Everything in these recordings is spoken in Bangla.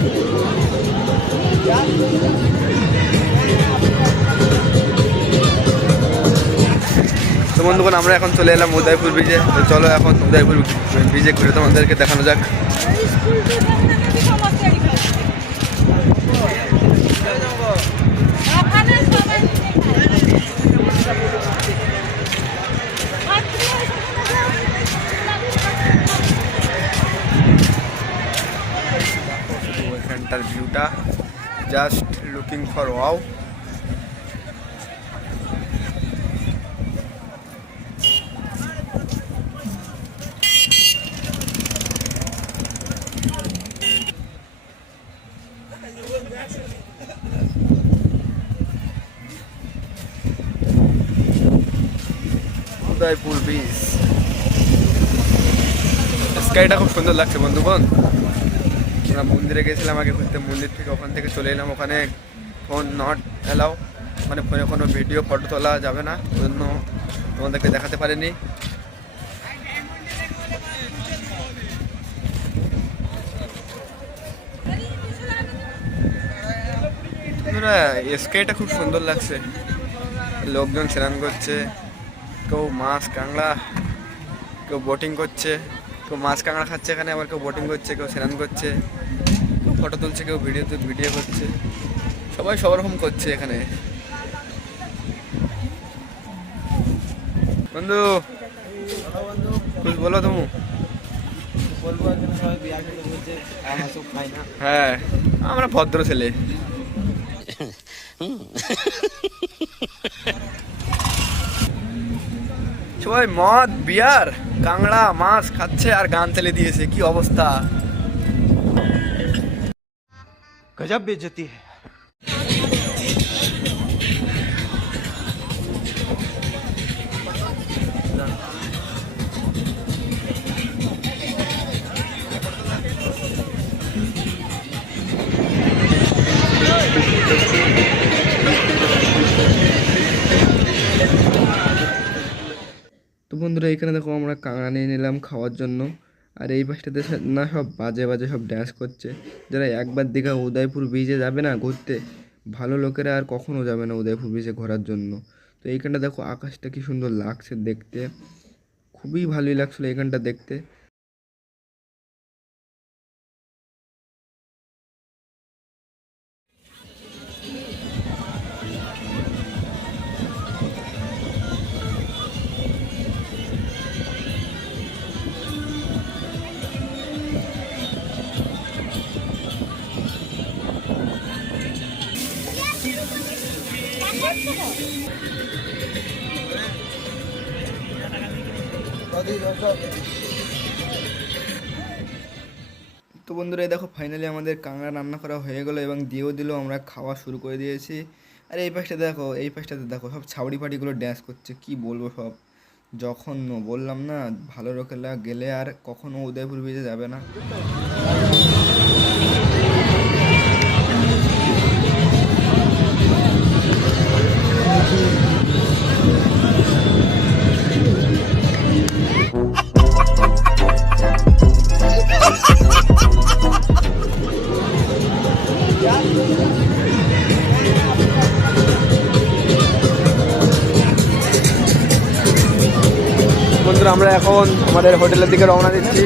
তো বন্ধুগণ আমরা এখন চলে এলাম উদয়পুর ব্রিজে। তো চলো এখন উদয়পুর ব্রিজে ঘুরে তোমাদেরকে দেখানো যাক। ওইখানটার ভিউটা just looking for wow. Udaipur bridge স্কাইটা খুব সুন্দর লাগছে বন্ধুগণ। আমরা মন্দিরে গেছিলাম আগে ঘুরতে, মন্দির থেকে ওখান থেকে চলে এলাম। ওখানে ফোন নট অ্যালাউ, মানে ফোনে কোনো ভিডিও ফটো তোলা যাবে না, ওই জন্য তোমাদেরকে দেখাতে পারিনি। স্কাইটা খুব সুন্দর লাগছে, লোকজন স্নান করছে, কেউ মাছ কাঁকড়া, কেউ বোটিং করছে, কেউ মাছ কাঁকড়া খাচ্ছে এখানে, আবার কেউ বোটিং করছে, কেউ স্নান করছে, কেউ ফটো তুলছে, কেউ ভিডিও করছে, সবাই সব রকম করছে এখানে। বন্ধু বলো তুমি। হ্যাঁ আমরা ভদ্র ছেলে। সবাই মদ বিয়ার কাঁকড়া মাছ খাচ্ছে আর গান চালিয়ে দিয়েছে, কি অবস্থা। গজব বেইজ্জতি है। তো বন্ধুরা এখানে দেখো আমরা কাঁকড়া নিয়ে নিলাম খাওয়ার জন্য। আর এই পাশটাতে না সব বাজে বাজে সব ড্যান্স করছে। যারা একবার দীঘা উদয়পুর ব্রিজে যাবে না ঘুরতে, ভালো লোকেরা আর কখনও যাবে না উদয়পুর ব্রিজে ঘোরার জন্য। তো এইখানটা দেখো আকাশটা কি সুন্দর লাগছে দেখতে, খুবই ভালোই লাগছিলো এইখানটা দেখতে। তো বন্ধুরা দেখো ফাইনালি আমাদের কাঁকড়া রান্না করা হয়ে গেলো এবং দিয়েও দিল, আমরা খাওয়া শুরু করে দিয়েছি। আর এই পাশটাতে দেখো সব ছাউড়ি পাটিগুলো ড্যান্স করছে, কি বলবো সব জঘন্য। বললাম না ভালো লোকেরা গেলে আর কখনো উদয়পুর ব্রিজে যাবে না। বন্ধুরা আমরা এখন আমাদের হোটেলের দিকে রওনা দিচ্ছি,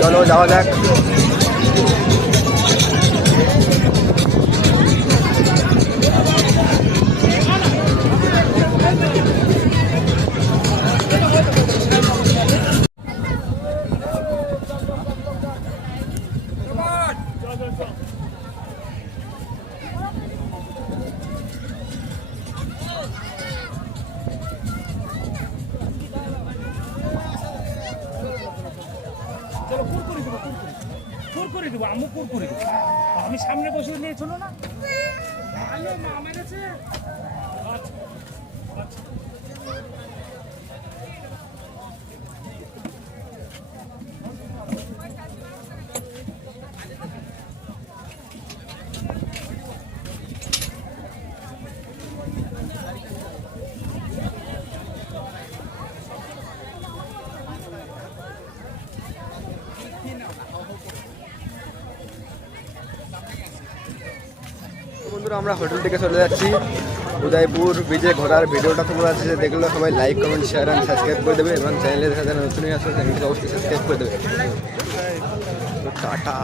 চলো যাওয়া যাক। আমি সামনে বসে নিয়ে চলো না। বন্ধুরা আমরা হোটেল থেকে চলে যাচ্ছি উদয়পুর বিচে ঘোরার ভিডিওটা তোমরা আছে দেখলে সবাই like comment share and subscribe করে দেবে এবং চ্যানেলে দেখা যায় নতুনই আসলে চ্যানেলকে অবশ্যই সাবস্ক্রাইব করে দেবে। তো টাটা।